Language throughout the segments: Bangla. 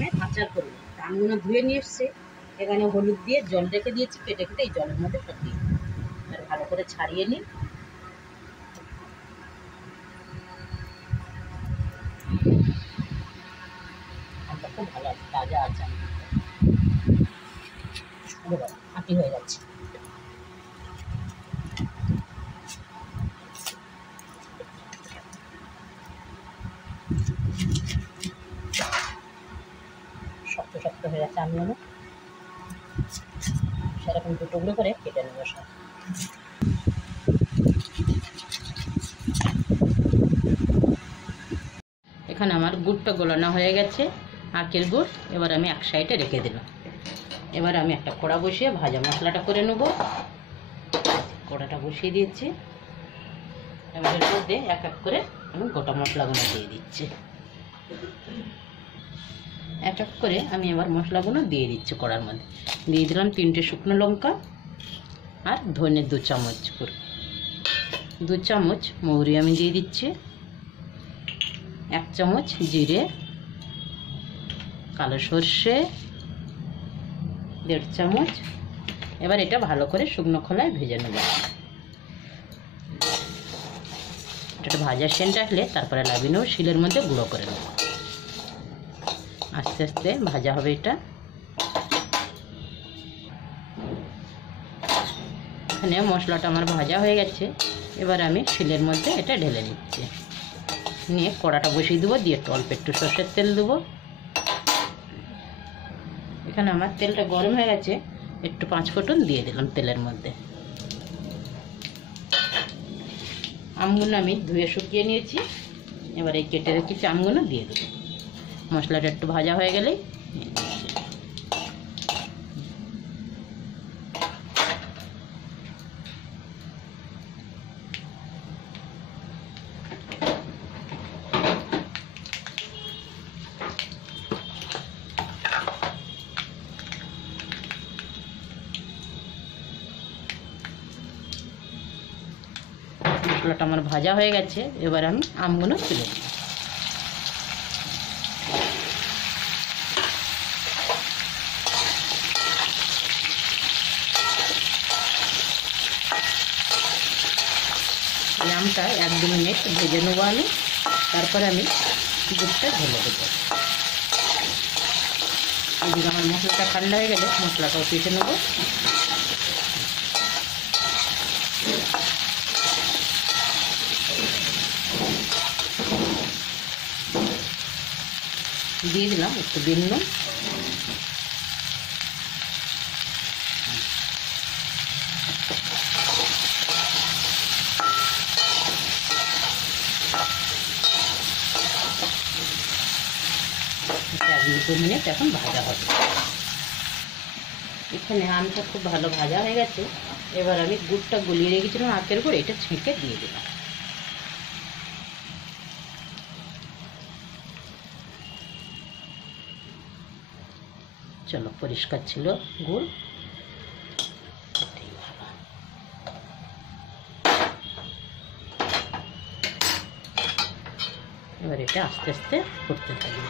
আমের আচার করবো। আমগুলো ধুয়ে নিয়ে এসছে, এখানে হলুদ দিয়ে জল রেখে দিয়েছি, কেটে কেটে এই জলের মধ্যে সব দিয়ে দিই। আর ভালো করে ছাড়িয়ে নিই। আমটা খুব ভালো আছে, তাজা আছে। আটি হয়ে যাচ্ছে। শক্ত শক্ত হয়ে যাচ্ছে আমগুলো, সেরকম দু টুকরো করে কেটে নেবো সব। এখানে আমার গুড়টা গোলানো হয়ে গেছে, আখের গুড়। এবার আমি এক সাইডে রেখে দিলাম। এবার আমি একটা কড়া বসিয়ে ভাজা মশলাটা করে নেব। কড়াটা বসিয়ে দিয়েছি, এবার এর মধ্যে এক এক করে আমি গোটা মশলাগুলো দিয়ে দিচ্ছি। এক এক করে আমি এবার মশলাগুলো দিয়ে দিচ্ছি কড়ার মধ্যে। দিয়ে দিলাম 3টে শুকনো লঙ্কা আর ধনে 2 চামচ করে, 2 চামচ মৌরি আমি দিয়ে দিচ্ছি, 1 চামচ জিরে, কালো সর্ষে 1.5 চামচ। এবার এটা ভালো করে শুকনো খোলায় ভেজে নেব। এটা ভাজা সেন্ট আসলে তারপরে লাবিনেও শিলের মধ্যে গুঁড়ো করে নেব। আস্তে আস্তে ভাজা হবে এটা। এখানে মশলাটা আমার ভাজা হয়ে গেছে, এবার আমি শিলের মধ্যে এটা ঢেলে নিচ্ছি। নিয়ে কড়াটা বসিয়ে দেবো, দিয়ে অল্প একটু সর্ষের তেল দেবো। এখানে আমার তেলটা গরম হয়ে গেছে, একটু 5 ফোঁটন দিয়ে দিলাম তেলের মধ্যে। আমগুলো আমি ধুয়ে শুকিয়ে নিয়েছি, এবার এই কেটে রেখেছি আমগুলো দিয়ে দেবো। মশলাটা একটু ভাজা হয়ে গেলেই মশলাটা আমার ভাজা হয়ে গেছে, এবার আমি আমগুলো তুলে দিই। আমটা 1-2 মিনিট ভেজে নেবো আমি, তারপরে আমি দুধটা ঢেলে দেবো। এদিকে আমার মশলাটা ঠান্ডা হয়ে গেলে মশলাটাও পিষে নেবো। দিয়ে দিলাম একটু বিট নুন, আর 2 মিনিট এখন ভাজা হবে। এখানে আমটা খুব ভালো ভাজা হয়ে গেছে, এবার আমি গুড়টা গলিয়ে রেখেছিলাম আখের গুড়, এটা ছেঁকে দিয়ে দিলাম। চলো, পরিষ্কার ছিল গুড়। এবার এটা আস্তে আস্তে ফুটতে থাকবে।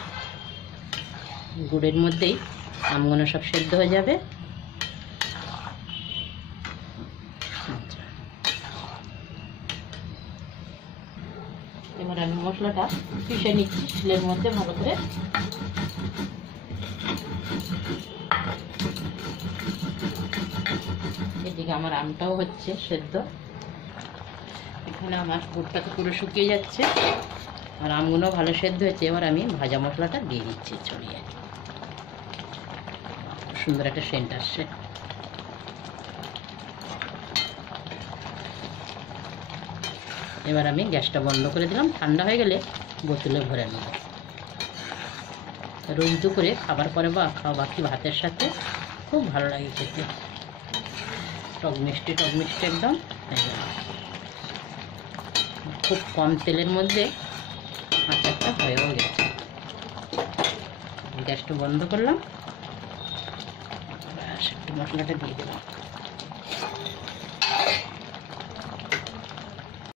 গুড়ের মধ্যেই আমগুলো সব সেদ্ধ হয়ে যাবে। এবার আমি মশলাটা পিষে নিচ্ছি শিলের মধ্যে ভালো করে। এদিকে আমার আমটাও হচ্ছে সেদ্ধ। এখানে আমার গুড়টা তো পুরো শুকিয়ে যাচ্ছে আর আমগুলো ভালো সেদ্ধ হয়েছে। এবার আমি ভাজা মশলাটা দিয়ে দিচ্ছি ছড়িয়ে। সুন্দর একটা সেন্ট আসছে। এবার আমি গ্যাসটা বন্ধ করে দিলাম। ঠান্ডা হয়ে গেলে বোতলে ভরে নেব। রোজ দুপুরে খাবার পরে বা বাকি ভাতের সাথে খুব ভালো লাগে খেতে। টক মিষ্টি একদম। খুব কম তেলের মধ্যে আচারটা হয়েও গেছে। গ্যাসটা বন্ধ করলাম, একটু মশলাটা দিয়ে দিলাম।